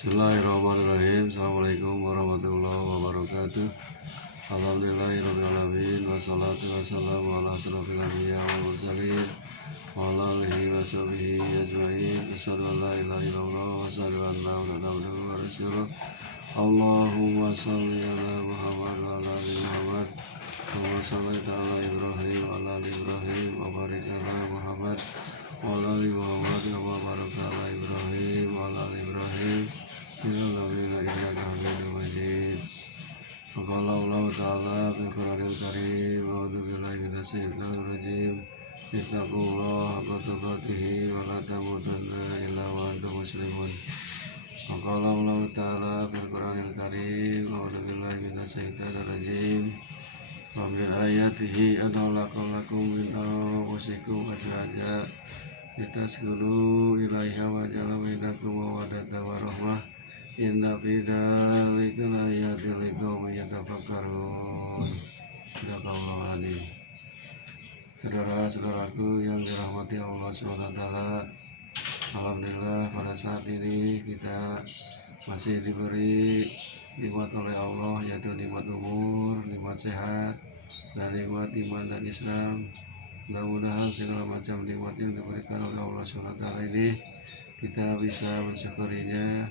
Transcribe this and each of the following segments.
Bismillahirrahmanirrahim. Assalamualaikum warahmatullahi wabarakatuh. Alhamdulillahirrahmanirrahim. Wassalatu wassalamu ala asrofil anbiya wal mursalin wa ala alihi wa sahbihi ajma'in. Asyhadu an la ilaha illallah wa asyhadu anna Muhammadan abduhu wa rasuluh. Allahumma shalli ala Muhammad wa ala ali Muhammad kama shallaita ala Ibrahim wa ala ali Ibrahim wa barik ala Muhammad wa ala ali Muhammad kama barakta ala Ibrahim wa ala ali Ibrahim innaka Hamidum Majid. Qala Allah Ta'ala fil Qur'anil Karim, a'udzu billahi minasy syaithanir rajim. Ittaqullaha haqqa tuqatih wa la tamutunna illa wa antum muslimun. Qala Allah Ta'ala fil Qur'anil Karim, a'udzu billahi minasy syaithanir rajim. Wa min ayatihi an khalaqalakum min anfusikum azwajan litaskunu ilaiha wa ja'ala bainakum mawaddatan wa rahmah. Inna fi dzalika laayatin liqaumin yatafakkarun. Sadaqallahu adzim. Saudara-saudaraku yang dirahmati Allah SWT, alhamdulillah pada saat ini kita masih diberi nikmat oleh Allah, yaitu nikmat umur, nikmat sehat, dan nikmat iman dan Islam. Mudah-mudahan segala macam nikmat yang diberikan oleh Allah SWT ini kita bisa mensyukurinya,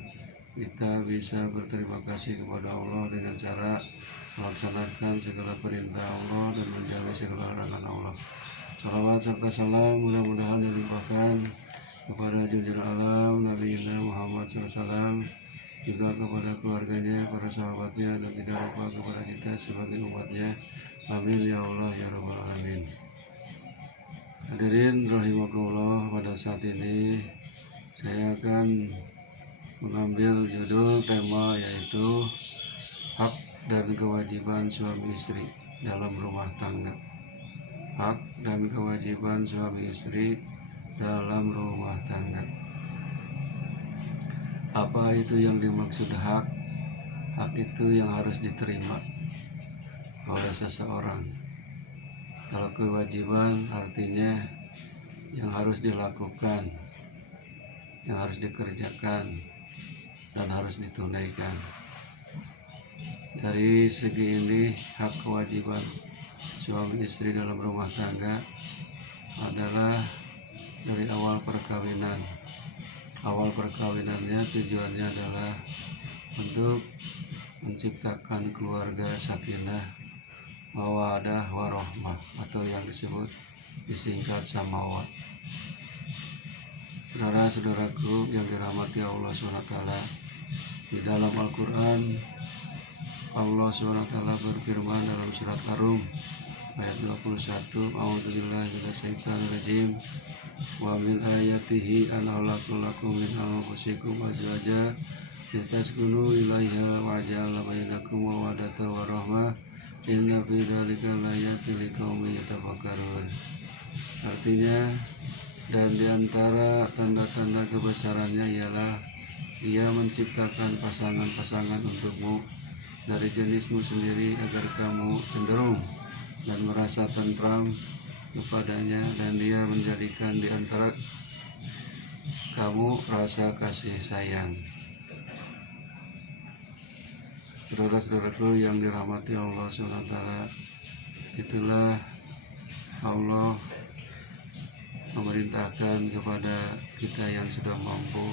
kita bisa berterima kasih kepada Allah dengan cara melaksanakan segala perintah Allah dan menjauhi segala larangan Allah. Salawat serta salam mudah-mudahan dilimpahkan kepada junjungan alam Nabi Muhammad SAW, juga kepada keluarganya, para sahabatnya, dan tidak lupa kepada kita sebagai umatnya. Amin ya Allah ya Rabbal Alamin. Hadirin rahimakumullah, pada saat ini saya akan mengambil judul tema yaitu hak dan kewajiban suami istri dalam rumah tangga. Hak dan kewajiban suami istri dalam rumah tangga. Apa itu yang dimaksud hak? Hak itu yang harus diterima oleh seseorang. Kalau kewajiban artinya yang harus dilakukan, yang harus dikerjakan, dan harus ditunaikan. Dari segi ini, hak kewajiban suami istri dalam rumah tangga adalah dari awal perkawinan. Awal perkawinannya tujuannya adalah untuk menciptakan keluarga sakinah, mawaddah warahmah, atau yang disingkat samawat. Saudara-saudaraku yang dirahmati Allah SWT, di dalam Al-Quran Allah SWT berfirman dalam surat Ar-Rum ayat 21, a'udzubillahi minasyaitonir rajim, wa min ayatihi an khalaqalakum min anfusikum azwajan litaskunu ilaiha wa ja'ala bainakum mawaddatan wa rahmah inna fi dzalika laayatin liqaumin yatafakkarun. Artinya, dan diantara tanda-tanda kebesarannya ialah Dia menciptakan pasangan-pasangan untukmu dari jenismu sendiri agar kamu cenderung dan merasa tentram kepadanya, dan Dia menjadikan di antara kamu rasa kasih sayang. Saudara-saudaraku yang dirahmati Allah SWT, itulah Allah memerintahkan kepada kita yang sudah mampu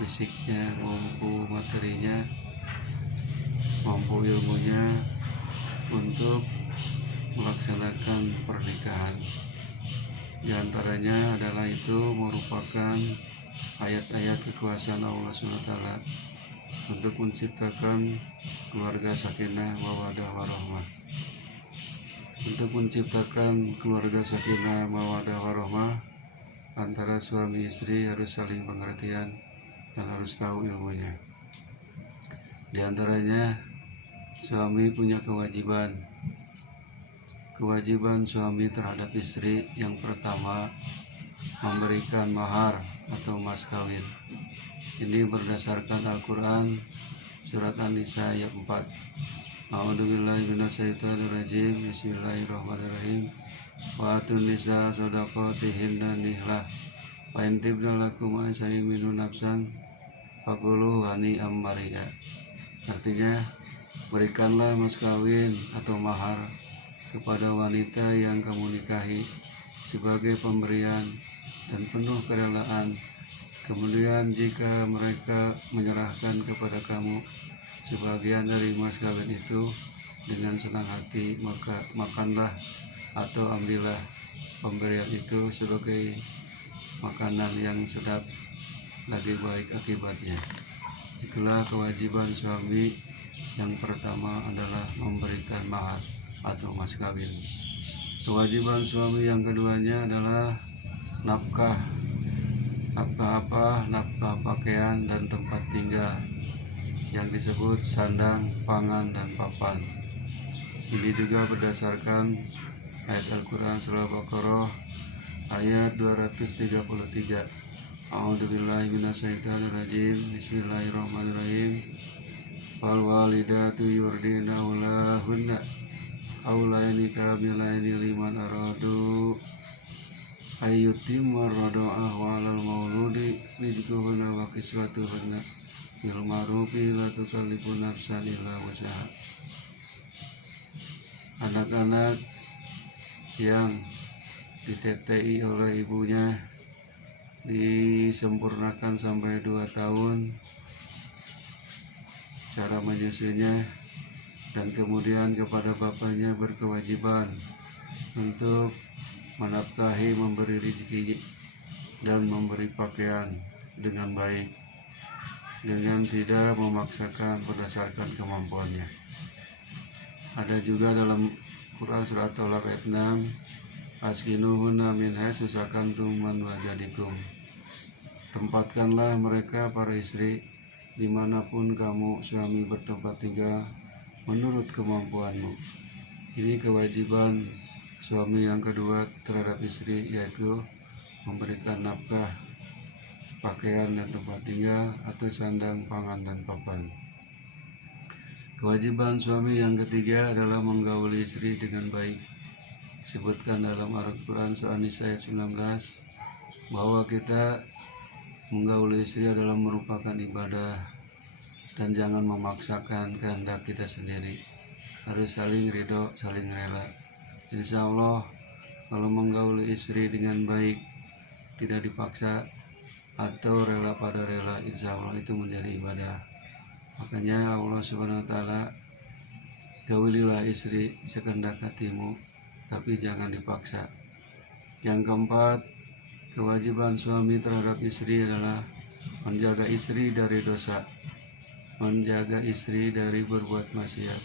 fisiknya, mampu materinya, mampu ilmunya, untuk melaksanakan pernikahan. Di antaranya adalah itu merupakan ayat-ayat kekuasaan Allah SWT untuk menciptakan keluarga sakinah mawaddah warahmah. Untuk menciptakan keluarga sakinah mawaddah warahmah antara suami istri harus saling pengertian dan harus tahu ilmunya. Di antaranya, suami punya kewajiban. Kewajiban suami terhadap istri yang pertama, memberikan mahar atau mas kawin. Ini berdasarkan Al-Quran surat An-Nisa ayat 4. A'udzubillahi minasyaitonir rajim. Bismillahirrahmanirrahim. Wa atun nisa shadaqatihinna nihlah fa in tibna lakum an syai'in minhu nafsan Fakulu hani ammaria. Artinya, berikanlah mas kawin atau mahar kepada wanita yang kamu nikahi sebagai pemberian dan penuh kerelaan. Kemudian jika mereka menyerahkan kepada kamu sebagian dari mas kawin itu dengan senang hati, maka makanlah atau ambillah pemberian itu sebagai makanan yang sedap, lagi baik akibatnya. Itulah kewajiban suami. Yang pertama adalah memberikan mahar atau mas kawin. Kewajiban suami yang keduanya adalah nafkah. Nafkah apa? Nafkah pakaian dan tempat tinggal yang disebut sandang, pangan, dan papan. Ini juga berdasarkan ayat Al-Quran surah Baqarah ayat 233. A'udzubillahi minasyaitonirrajim. Bismillahirrahmanirrahim. Wal walidatu yurdina aulahunna aulaini kamilaini liman aradu ayyutim warrado'ah walal mauludi rizquhunna wa kiswatuhunna bil ma'rufi la tukallifu nafsan illa wus'aha. Anak-anak yang ditetei oleh ibunya disempurnakan sampai 2 tahun cara menyusunya, dan kemudian kepada bapaknya berkewajiban untuk menafkahi, memberi rezeki dan memberi pakaian dengan baik, dengan tidak memaksakan berdasarkan kemampuannya. Ada juga dalam Quran surah At-Talaq ayat 6, askinuhunna min haitsu sakantum min wajdikum. Tempatkanlah mereka para istri dimanapun kamu suami bertempat tinggal menurut kemampuanmu. Ini kewajiban suami yang kedua terhadap istri, yaitu memberikan nafkah, pakaian dan tempat tinggal atau sandang, pangan, dan papan. Kewajiban suami yang ketiga adalah menggauli istri dengan baik. Disebutkan dalam Al-Quran surah An-Nisa ayat 19 bahwa kita menggauli istri adalah merupakan ibadah dan jangan memaksakan kehendak kita sendiri. Harus saling ridho, saling rela. Insya Allah kalau menggauli istri dengan baik, tidak dipaksa atau rela pada rela, insya Allah itu menjadi ibadah. Makanya Allah Subhanahu wa Ta'ala, gaulilah istri sekehendak hatimu, tapi jangan dipaksa. Yang keempat, kewajiban suami terhadap istri adalah menjaga istri dari dosa, menjaga istri dari berbuat maksiat.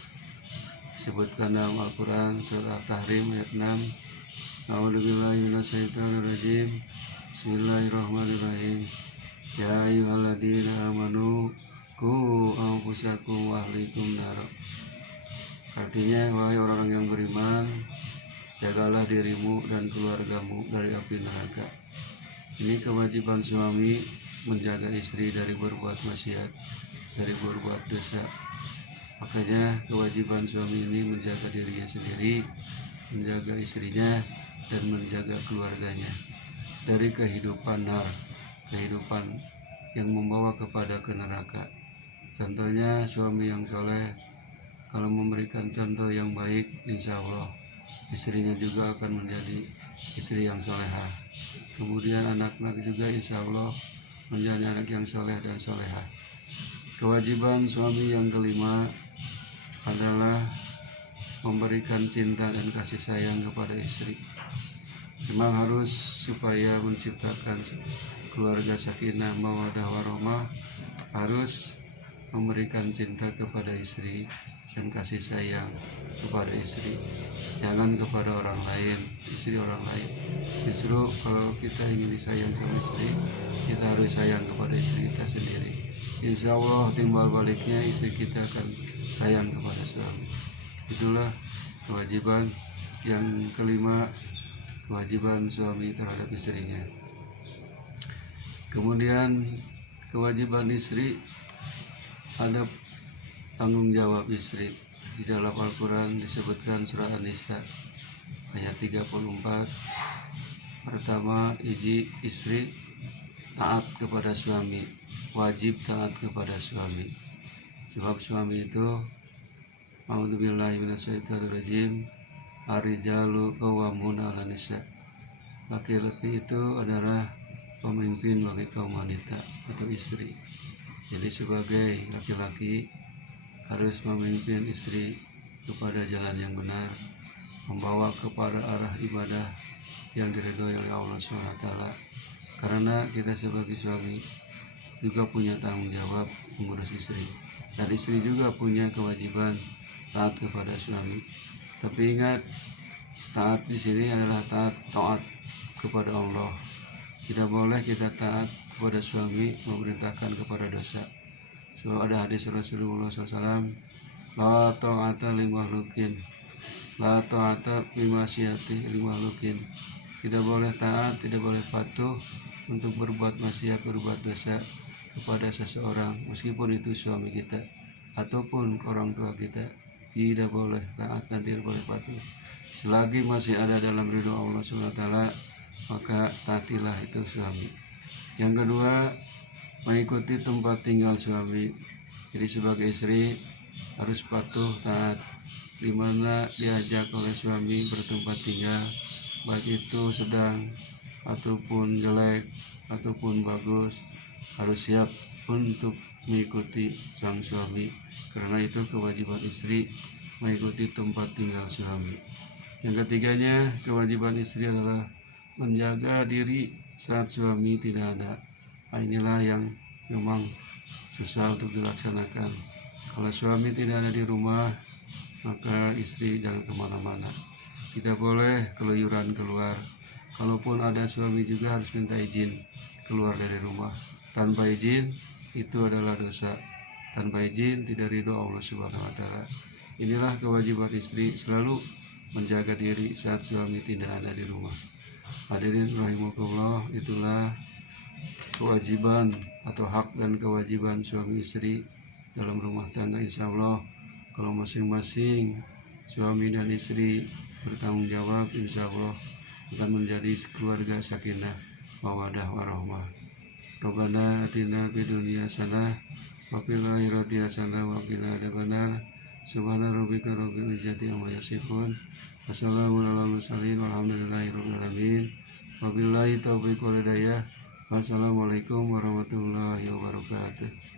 Disebutkan dalam Al-Quran surah At-Tahrim ayat 6, a'udzubillahi minasyaitonirrajim. Bismillahirrahmanirrahim. Ya ayyuhalladzina amanu qu anfusakum wa ahlikum nar. Artinya, wahai orang-orang yang beriman, jagalah dirimu dan keluargamu dari api neraka. Ini kewajiban suami, menjaga istri dari berbuat maksiat, dari berbuat dosa. Makanya kewajiban suami ini menjaga dirinya sendiri, menjaga istrinya, dan menjaga keluarganya dari kehidupan nar, kehidupan yang membawa kepada neraka. Contohnya suami yang soleh, kalau memberikan contoh yang baik, insya Allah istrinya juga akan menjadi istri yang solehah. Kemudian anak-anak juga insya Allah menjadi anak yang soleh dan solehah. Kewajiban suami yang kelima adalah memberikan cinta dan kasih sayang kepada istri. Memang harus supaya menciptakan keluarga sakinah mawaddah warahmah, harus memberikan cinta kepada istri dan kasih sayang kepada istri, jangan kepada orang lain, istri orang lain. Justru kalau kita ingin disayang sama istri, kita harus sayang kepada istri kita sendiri. Insya Allah timbal baliknya istri kita akan sayang kepada suami. Itulah kewajiban yang kelima, kewajiban suami terhadap istrinya. Kemudian kewajiban istri, ada tanggung jawab istri. Di dalam Al-Quran disebutkan surah An-Nisa ayat 34. Pertama, istri taat kepada suami. wajib taat kepada suami. Sebab suami itu, a'udzubillahi minasyaitonirrajim, ar-rijalu qawwamuna 'alan nisa. Laki-laki itu adalah pemimpin bagi kaum wanita atau istri. Jadi sebagai laki-laki harus memimpin istri kepada jalan yang benar, membawa kepada arah ibadah yang diridhoi oleh Allah SWT. Karena kita sebagai suami juga punya tanggung jawab mengurus istri, dan istri juga punya kewajiban taat kepada suami. Tapi ingat, taat di sini adalah taat kepada Allah. Tidak boleh kita taat kepada suami memerintahkan kepada dosa. Sebab ada hadis Rasulullah SAW, la ta'ata li makhlukin, la ta'ata fi maksiati li makhlukin. Tidak boleh taat, tidak boleh patuh untuk berbuat maksiat, berbuat dosa kepada seseorang, meskipun itu suami kita ataupun orang tua kita. Tidak boleh taat dan tidak boleh patuh selagi masih ada dalam ridho Allah SWT, maka taatilah itu suami. Yang kedua, mengikuti tempat tinggal suami. Jadi sebagai istri harus patuh taat di mana diajak oleh suami bertempat tinggal, baik itu sedang ataupun jelek ataupun bagus, harus siap untuk mengikuti sang suami, karena itu kewajiban istri mengikuti tempat tinggal suami. Yang ketiganya, kewajiban istri adalah menjaga diri saat suami tidak ada. Inilah yang memang susah untuk dilaksanakan. Kalau suami tidak ada di rumah, maka istri jangan kemana-mana. Tidak boleh keluyuran keluar. Kalaupun ada suami juga harus minta izin keluar dari rumah. Tanpa izin itu adalah dosa. Tanpa izin tidak ridho Allah SWT. Inilah kewajiban istri, selalu menjaga diri saat suami tidak ada di rumah. Hadirin rahimakumullah, itulah kewajiban atau hak dan kewajiban suami istri dalam rumah tangga. Insya Allah kalau masing-masing suami dan istri bertanggung jawab, insya Allah akan menjadi keluarga sakinah mawaddah warahmah. Rabbana atina fid dunya hasanah wa fil akhirati hasanah wa qina adzabannar. Subhana rabbika rabbil izzati amma yasifun. Wassalamu ala mursalin walhamdulillahi rabbil alamin. Wabillahi taufiq wal hidayah. Wassalamualaikum warahmatullahi wabarakatuh.